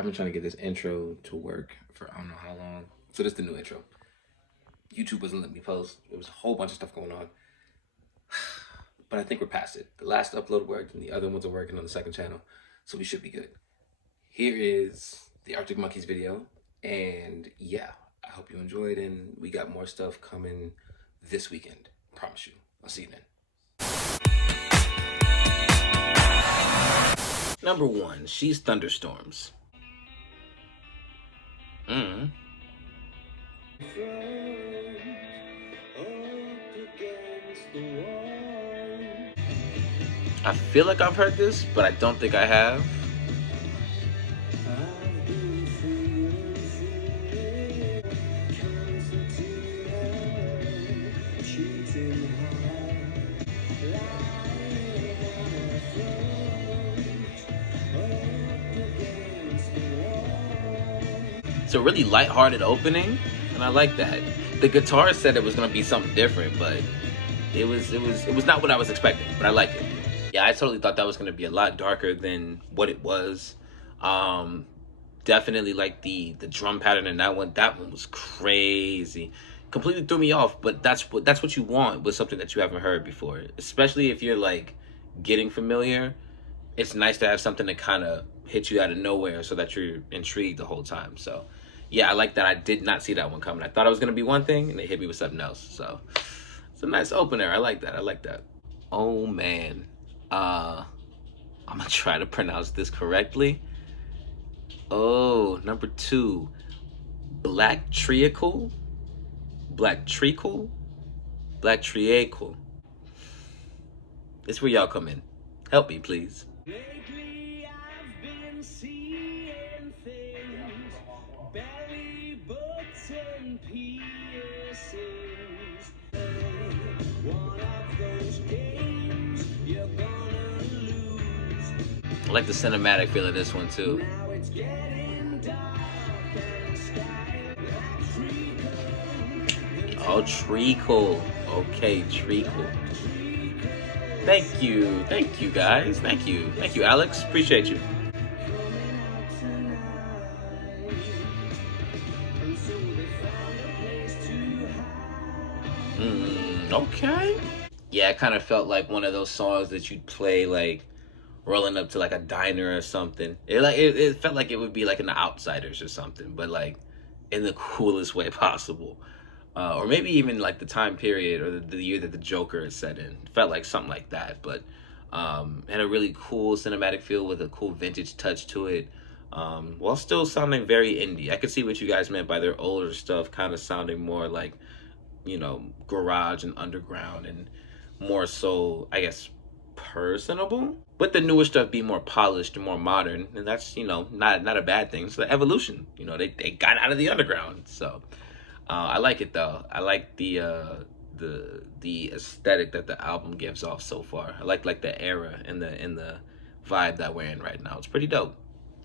I've been trying to get this intro to work for I don't know how long. So this is the new intro. YouTube wasn't letting me post. There was a whole bunch of stuff going on. But I think we're past it. The last upload worked and the other ones are working on the second channel. So we should be good. Here is the Arctic Monkeys video. And yeah, I hope you enjoyed, and we got more stuff coming this weekend. Promise you. I'll see you then. Number 1, She's Thunderstorms. I feel like I've heard this, but I don't think I have. It's a really lighthearted opening, and I like that. The guitar said it was gonna be something different, but it was not what I was expecting, but I like it. Yeah, I totally thought that was gonna be a lot darker than what it was. Definitely like the drum pattern in that one. That one was crazy. Completely threw me off, but that's what you want with something that you haven't heard before. Especially if you're like getting familiar. It's nice to have something that kind of hits you out of nowhere so that you're intrigued the whole time. So yeah, I like that. I did not see that one coming. I thought it was gonna be one thing and they hit me with something else. So it's a nice opener. I like that. I like that. Oh man. I'm gonna try to pronounce this correctly. Oh, number 2. Black Treacle. Black Treacle. Black Treacle. It's where y'all come in. Help me, please. Lately I've been seeing things, belly butts and piercings. One of those games you're gonna lose. I like the cinematic feel of this one too. Now it's getting dark and sky like treacle. Oh, treacle. Okay, treacle. Thank you guys. Thank you, Alex. Appreciate you. Okay. Yeah, it kind of felt like one of those songs that you'd play like rolling up to like a diner or something. It felt like it would be like in The Outsiders or something, but like in the coolest way possible. Or maybe even like the time period or the year that the Joker is set in. It felt like something like that, but had a really cool cinematic feel with a cool vintage touch to it, while still sounding very indie. I could see what you guys meant by their older stuff kind of sounding more like, you know, garage and underground and more so, I guess, personable. But the newer stuff be more polished and more modern, and that's, you know, not a bad thing. It's the evolution. You know, they got out of the underground, so. I like it though. I like the aesthetic that the album gives off so far. I like the era and the vibe that we're in right now. It's pretty dope.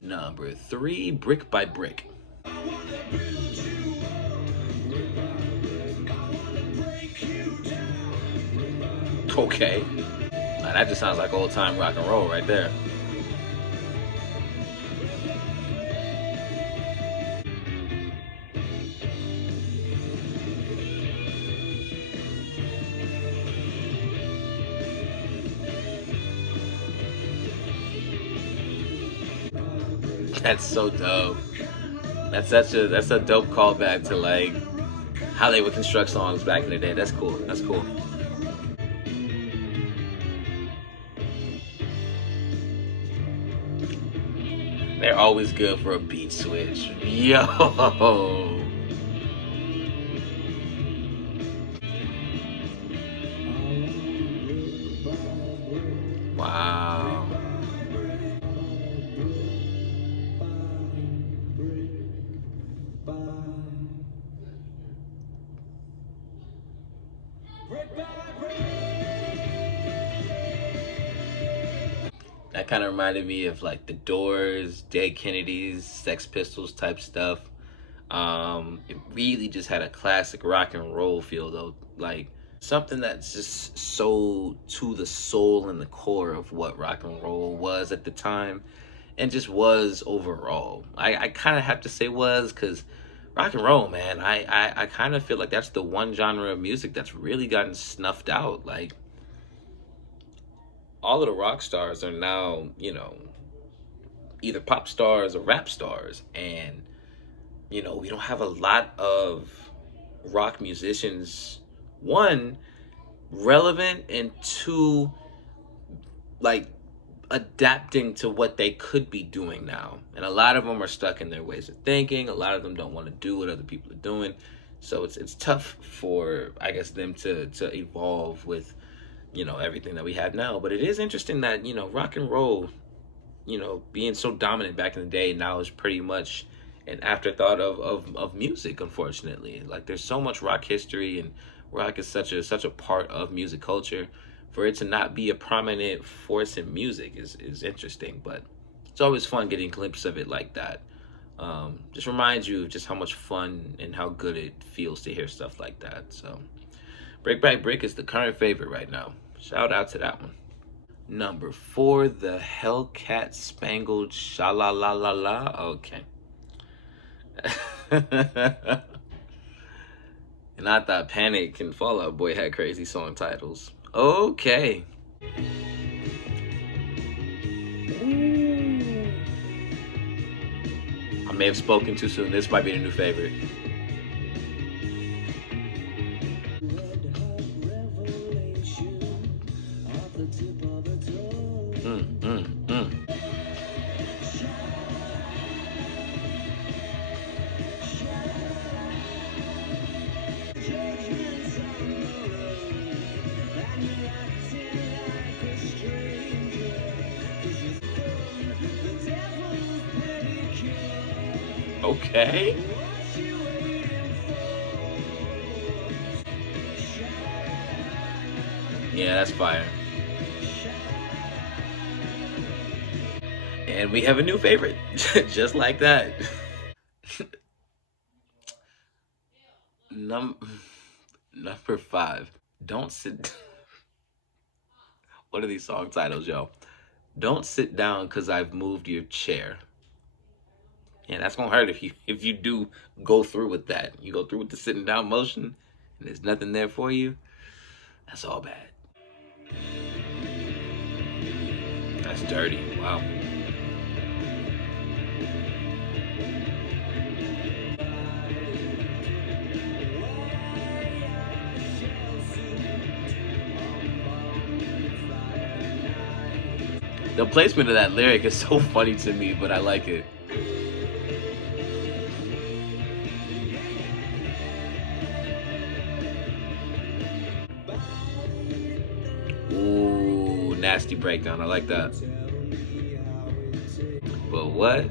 Number 3, Brick by Brick. Okay. Now, that just sounds like old time rock and roll right there. That's so dope. That's a dope callback to like how they would construct songs back in the day. That's cool. That's cool. They're always good for a beat switch. Yo. Wow. That kind of reminded me of like the Doors, Dead Kennedys, Sex Pistols type stuff. It really just had a classic rock and roll feel though, like something that's just so to the soul and the core of what rock and roll was at the time. and just was overall. I kind of have to say was because rock and roll, man. I kind of feel like that's the one genre of music that's really gotten snuffed out. Like all of the rock stars are now, either pop stars or rap stars, and we don't have a lot of rock musicians. One, relevant, and two, like adapting to what they could be doing now. And a lot of them are stuck in their ways of thinking. A lot of them don't want to do what other people are doing. So it's tough for, I guess, them to evolve with everything that we have now. But it is interesting that rock and roll, being so dominant back in the day, now is pretty much an afterthought of music, unfortunately. Like there's so much rock history, and rock is such a part of music culture. For it to not be a prominent force in music is interesting, but it's always fun getting a glimpse of it like that. Just reminds you of just how much fun and how good it feels to hear stuff like that. So Break Back Brick is the current favorite right now. Shout out to that one. Number 4, the Hellcat Spangled Shala La La La. Okay. And I thought Panic and Fall Out Boy had crazy song titles. Okay. I may have spoken too soon. This might be the new favorite. Red hot revelation off the tip of a tongue. Mm, mm, mm. Judgment's on the road, and you're acting like a stranger. 'Cause you've done the devil's pedicure. Okay. What you waiting Yeah, that's fire. And we have a new favorite. Just like that. Num- Number 5. Don't sit. What are these song titles, yo? Don't sit down because I've moved your chair. Yeah, that's gonna hurt if you do go through with that. You go through with the sitting down motion, and there's nothing there for you. That's all bad. That's dirty. Wow. The placement of that lyric is so funny to me, but I like it. Ooh, nasty breakdown. I like that. But what?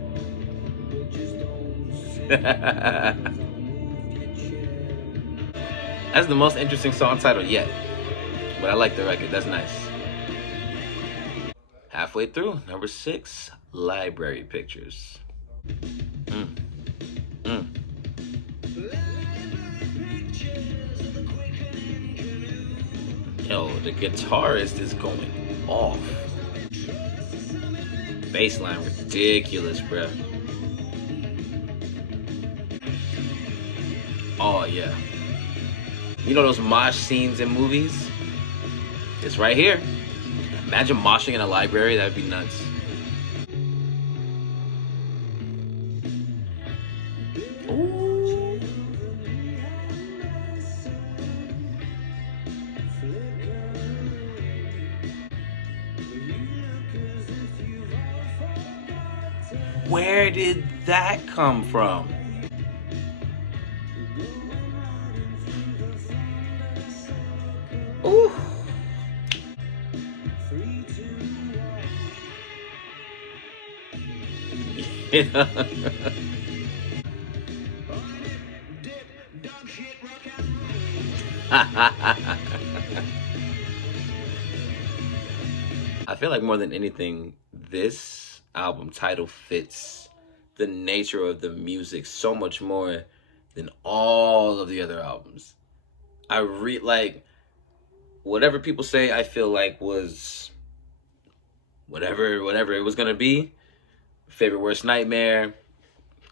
That's the most interesting song title yet. But I like the record. That's nice. Halfway through, number 6, Library Pictures. Mm, mm. Yo, the guitarist is going off. Bassline ridiculous, bruh. Oh yeah. You know those mosh scenes in movies? It's right here. Imagine moshing in a library. That would be nuts. Ooh. Where did that come from? Ooh. Yeah. I feel like more than anything, this album title fits the nature of the music so much more than all of the other albums. Like whatever people say I feel like was whatever it was gonna be. Favorite Worst Nightmare,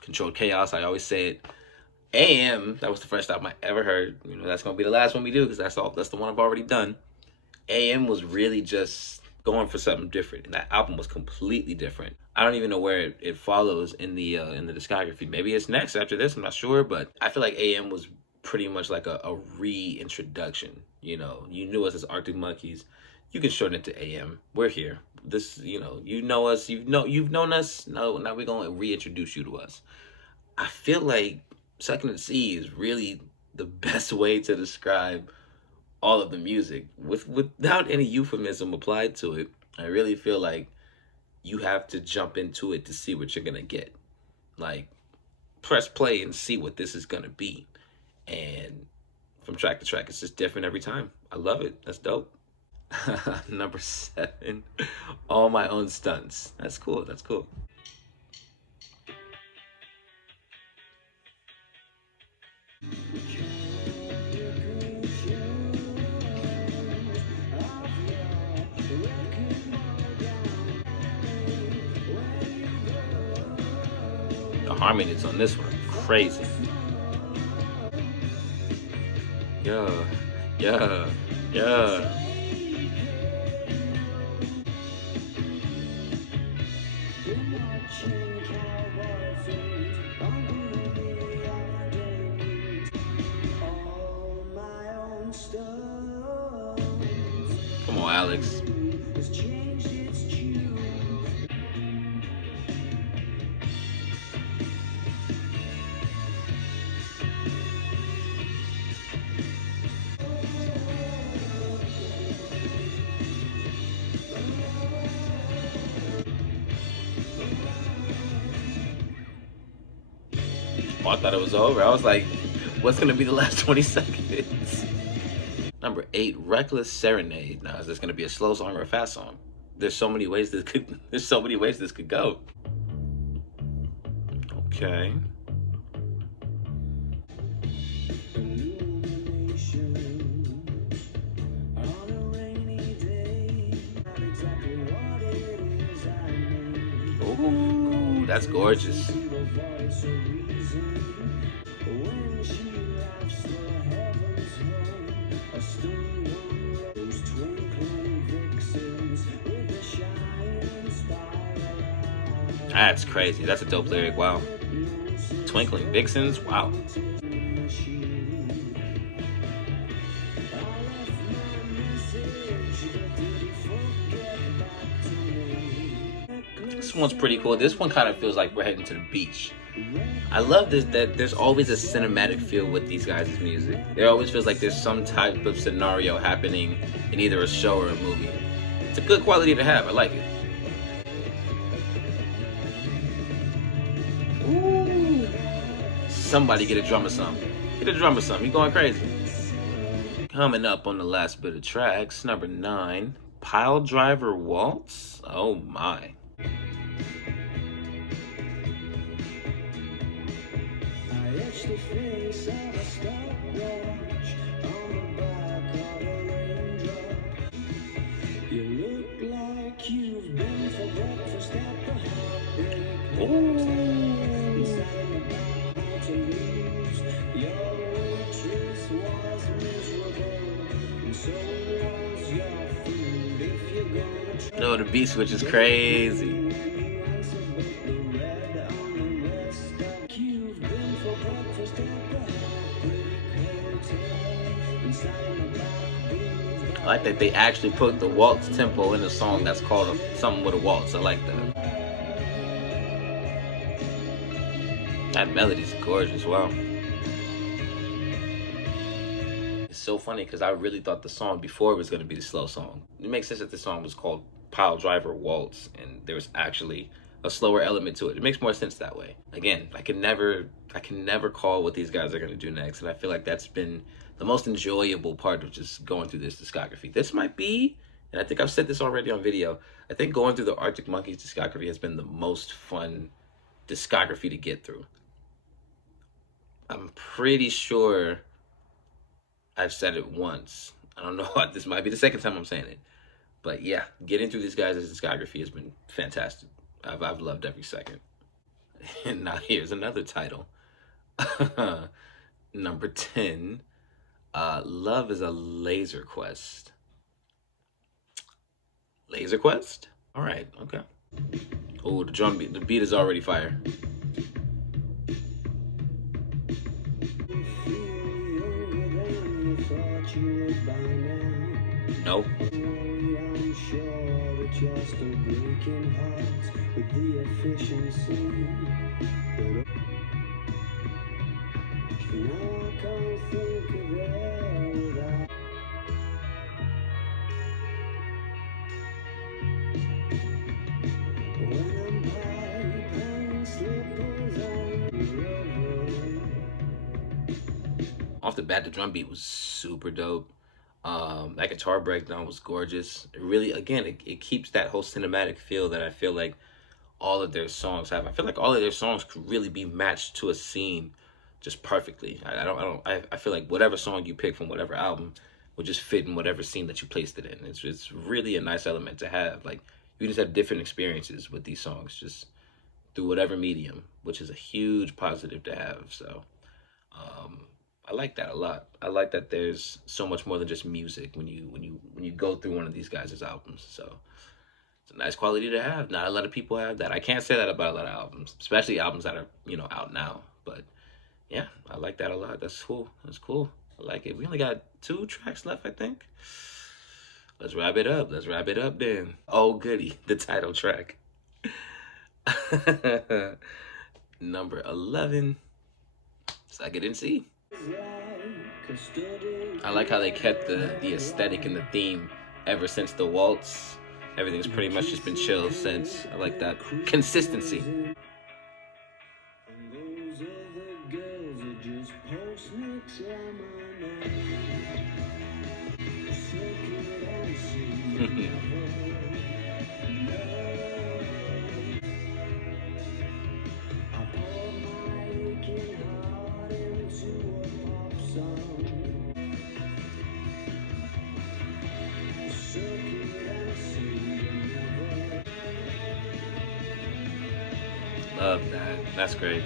Controlled Chaos. I always say it. AM, that was the first album I ever heard. You know, that's gonna be the last one we do because that's the one I've already done. AM was really just going for something different, and that album was completely different. I don't even know where it follows in the discography. Maybe it's next after this. I'm not sure, but I feel like AM was pretty much like a reintroduction. You know, you knew us as Arctic Monkeys. You can shorten it to AM. We're here. This, you know us. You've known us. No, now we're gonna reintroduce you to us. I feel like Sucking at Sea is really the best way to describe all of the music without any euphemism applied to it. I really feel like you have to jump into it to see what you're gonna get. Like, press play and see what this is gonna be. And from track to track, it's just different every time. I love it. That's dope. Number 7, All My Own Stunts. That's cool. That's cool. The harmonies on this one are crazy. Yeah, yeah, yeah. Come on, Alex. Oh, I thought it was over. I was like, what's gonna be the last 20 seconds? Number 8, Reckless Serenade. Now, is this gonna be a slow song or a fast song? There's so many ways this could. There's so many ways this could go. Okay. Ooh, that's gorgeous. That's crazy. That's a dope lyric. Wow. Twinkling Vixens. Wow. This one's pretty cool. This one kind of feels like we're heading to the beach. I love this, that there's always a cinematic feel with these guys' music. There always feels like there's some type of scenario happening in either a show or a movie. It's a good quality to have. I like it. Ooh. Somebody get a drum or something. Get a drum or something. You're going crazy. Coming up on the last bit of tracks, number 9, Pile Driver Waltz. Oh my. The face of a stopwatch on the back of a raindrop. You look like you've been for breakfast at the Heartbreak Hotel. Inside the back how to lose. Your waitress was miserable, and so was your food. If you're gonna try. No, the beat switch is crazy. I like that they actually put the waltz tempo in a song that's called something with a waltz. I like that. That melody's gorgeous. Wow. It's so funny because I really thought the song before was going to be the slow song. It makes sense that the song was called Pile Driver Waltz and there was actually a slower element to it. It makes more sense that way. Again, I can never call what these guys are going to do next, and I feel like that's been the most enjoyable part of just going through this discography. This might be, and I think I've said this already on video, I think going through the Arctic Monkeys discography has been the most fun discography to get through. I'm pretty sure I've said it once. I don't know, this might be the second time I'm saying it. But yeah, getting through these guys' discography has been fantastic. I've loved every second. And now here's another title. Number 10, Love is a Laser Quest. Laser Quest? All right, okay. Oh, the beat is already fire. Nope. I'm sure that you're still breaking hearts with the efficiency. But now I can't think of air without. When I'm pipe and slippers on the river. Off the bat, the drum beat was super dope. That guitar breakdown was gorgeous. It really, again, it keeps that whole cinematic feel that I feel like all of their songs have. I feel like all of their songs could really be matched to a scene just perfectly. I feel like whatever song you pick from whatever album would just fit in whatever scene that you placed it in. It's really a nice element to have. Like, you just have different experiences with these songs, just through whatever medium, which is a huge positive to have. So, um, I like that a lot. I like that there's so much more than just music when you go through one of these guys' albums. So it's a nice quality to have. Not a lot of people have that. I can't say that about a lot of albums, especially albums that are out now. But yeah, I like that a lot. That's cool. That's cool. I like it. We only got 2 tracks left, I think. Let's wrap it up. Let's wrap it up then. Oh goody, the title track. Number 11. Saga didn't see. I like how they kept the aesthetic and the theme ever since the waltz. Everything's pretty much just been chill since. I like that consistency. Love that. That's great.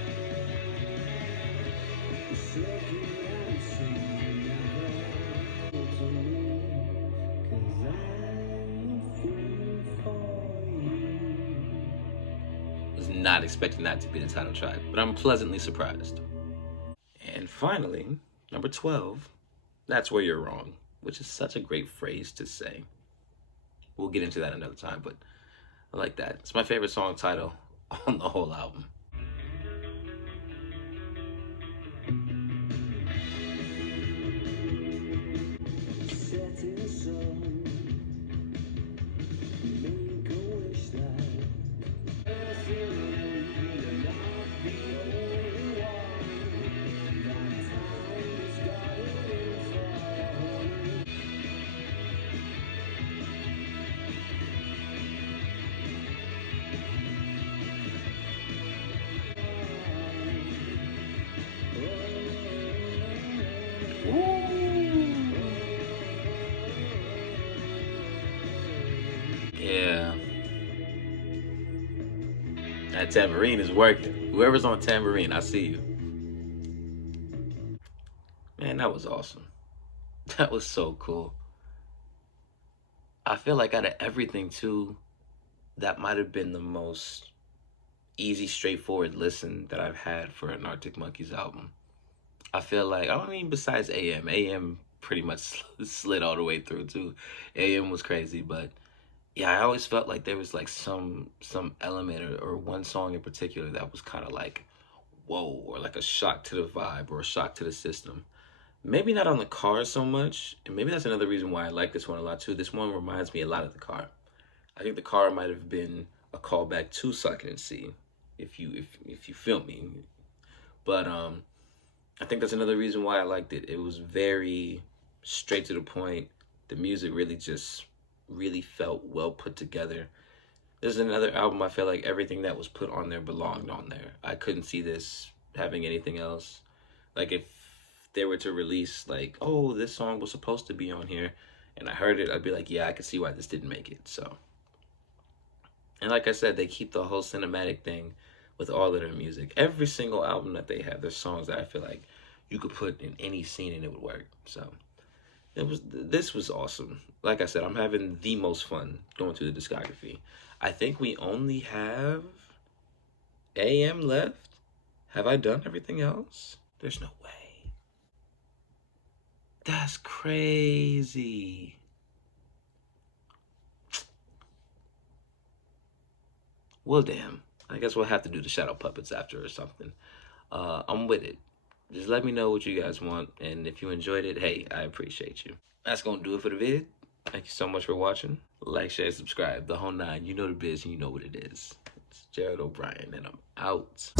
Was not expecting that to be the title track, but I'm pleasantly surprised. And finally, number 12, That's Where You're Wrong, which is such a great phrase to say. We'll get into that another time, but I like that. It's my favorite song title on the whole album. Yeah, that tambourine is working. Whoever's on tambourine, I see you. Man, that was awesome. That was so cool. I feel like out of everything too, that might have been the most easy, straightforward listen that I've had for an Arctic Monkeys album. I feel like, I mean, besides AM, AM pretty much slid all the way through too. AM was crazy, but yeah, I always felt like there was like some element or one song in particular that was kind of like whoa, or like a shock to the vibe or a shock to the system. Maybe not on the car so much, and maybe that's another reason why I like this one a lot too. This one reminds me a lot of the car. I think the car might have been a callback to Sucking and See, if you feel me. But I think that's another reason why I liked it. It was very straight to the point. The music really felt well put together. This is another album I feel like everything that was put on there belonged on there. I couldn't see this having anything else. Like if they were to release like, oh, this song was supposed to be on here and I heard it, I'd be like, yeah, I could see why this didn't make it. So And like I said, they keep the whole cinematic thing with all of their music. Every single album that they have, there's songs that I feel like you could put in any scene and it would work. So this was awesome. Like I said, I'm having the most fun going through the discography. I think we only have AM left. Have I done everything else? There's no way. That's crazy. Well, damn. I guess we'll have to do the shadow puppets after or something. I'm with it. Just let me know what you guys want, and if you enjoyed it, hey, I appreciate you. That's gonna do it for the vid. Thank you so much for watching. Like, share, subscribe, the whole nine. You know the biz, and you know what it is. It's Jared O'Brien, and I'm out.